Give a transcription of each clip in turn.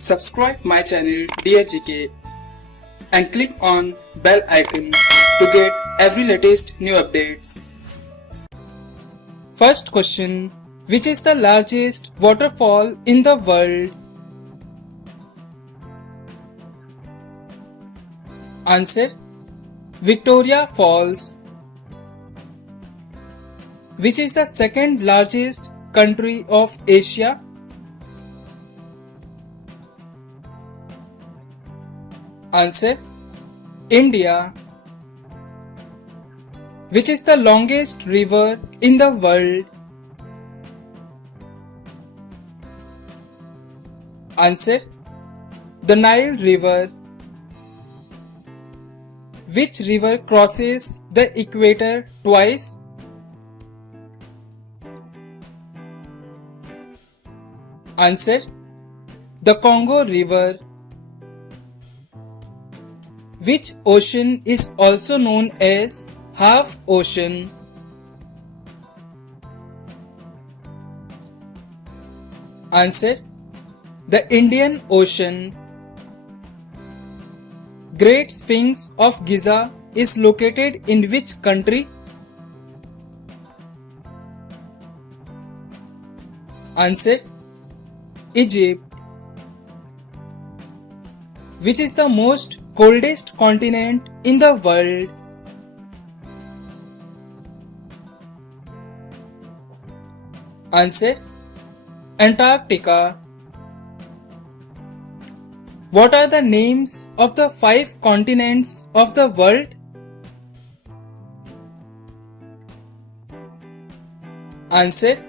Subscribe my channel Dear GK and click on bell icon to get every latest new updates. First question. Which is the largest waterfall in the world? Answer. Victoria Falls. Which is the second largest country of Asia? Answer. India. Which is the longest river in the world? Answer. The Nile River. Which river crosses the equator twice? Answer. The Congo River. Which ocean is also known as half ocean? Answer. The Indian Ocean. Great Sphinx of Giza is located in which country? Answer. Egypt. Which is the most coldest continent in the world? Answer. Antarctica. What are the names of the 5 continents of the world? Answer.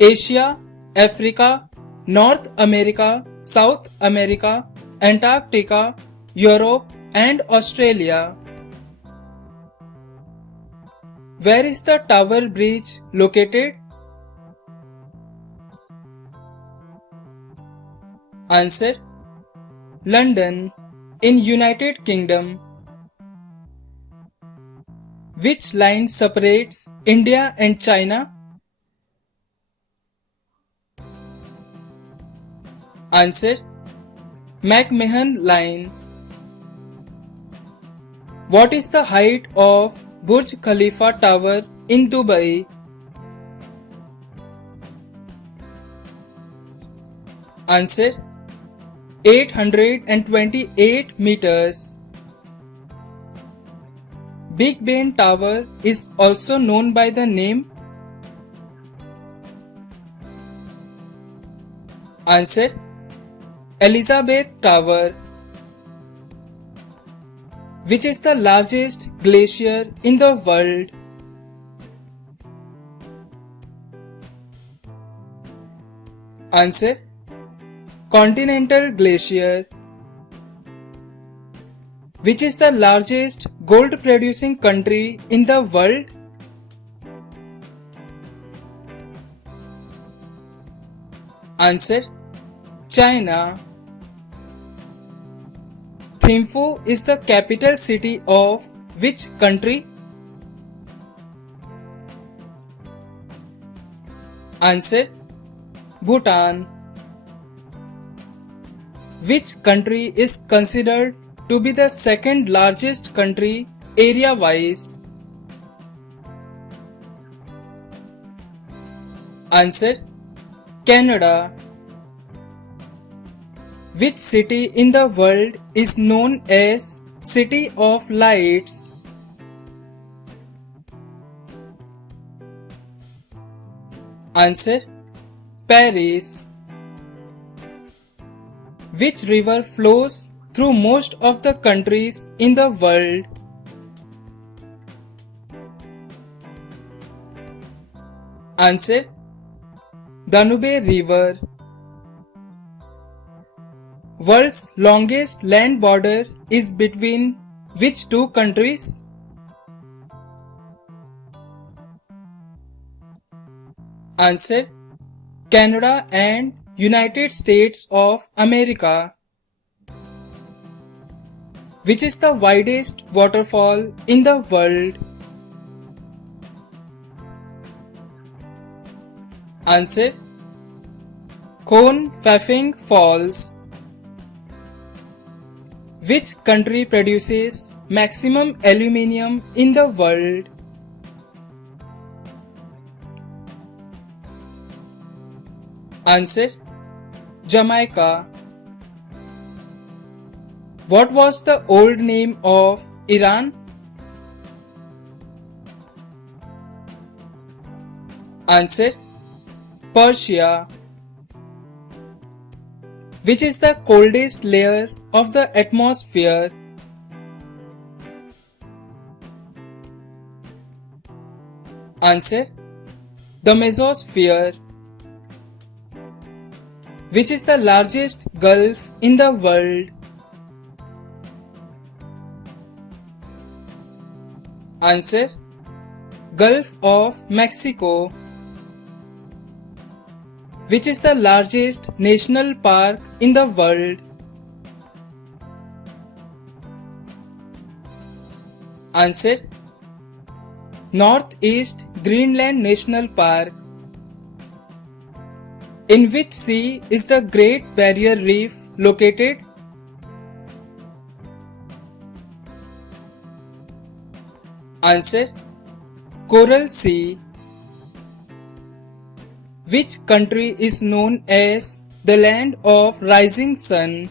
Asia, Africa, North America, South America, Antarctica, Europe and Australia. Where is the Tower Bridge located? Answer. London, in United Kingdom. Which line separates India and China? Answer. McMahon Line. What is the height of Burj Khalifa Tower in Dubai? Answer. 828 meters. Big Ben Tower is also known by the name? Answer. Elizabeth Tower. Which is the largest glacier in the world? Answer. Continental Glacier. Which is the largest gold producing country in the world? Answer. China. Thimphu is the capital city of which country? Answer. Bhutan. Which country is considered to be the second largest country area-wise? Answer. Canada. Which city in the world is known as City of Lights? Answer. Paris. Which river flows through most of the countries in the world? Answer. Danube River. World's longest land border is between which 2 countries? Answer. Canada and United States of America. Which is the widest waterfall in the world? Answer. Khon Phapheng Falls. Which country produces maximum aluminium in the world? Answer: Jamaica. What was the old name of Iran? Answer: Persia. Which is the coldest layer of the atmosphere? Answer: the mesosphere. Which is the largest gulf in the world? Answer: Gulf of Mexico. Which is the largest national park in the world? Answer: Northeast Greenland National Park. In which sea is the Great Barrier Reef located? Answer: Coral Sea. Which country is known as the land of rising sun?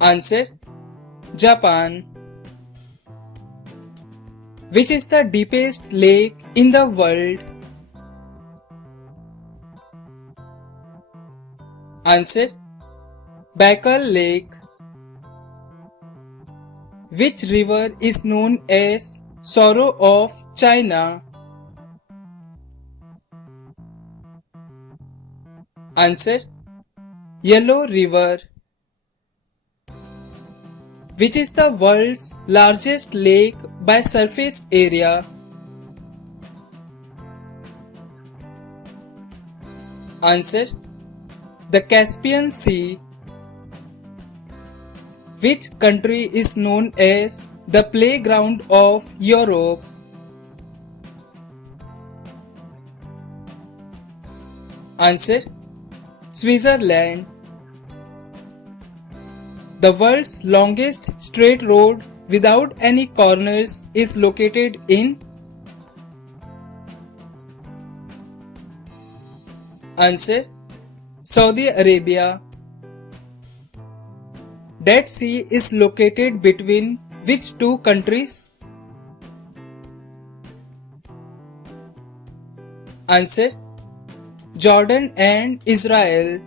Answer: Japan. Which is the deepest lake in the world? Answer: Baikal Lake. Which river is known as Sorrow of China? Answer: Yellow River. Which is the world's largest lake by surface area? Answer: the Caspian Sea. Which country is known as the playground of Europe? Answer: Switzerland. The world's longest straight road without any corners is located in? Answer: Saudi Arabia. Dead Sea is located between which two countries? Answer: Jordan and Israel.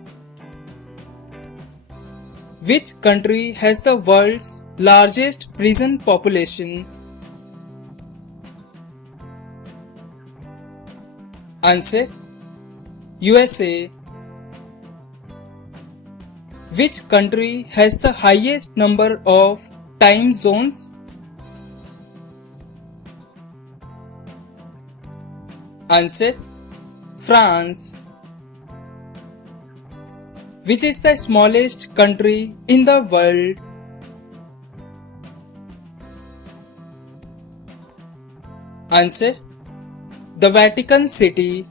Which country has the world's largest prison population? Answer: USA. Which country has the highest number of time zones? Answer: France. Which is the smallest country in the world? Answer: the Vatican City.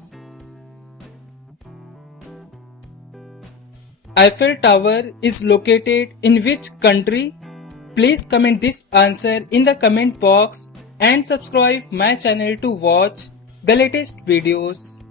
Eiffel Tower is located in which country? Please comment this answer in the comment box and subscribe my channel to watch the latest videos.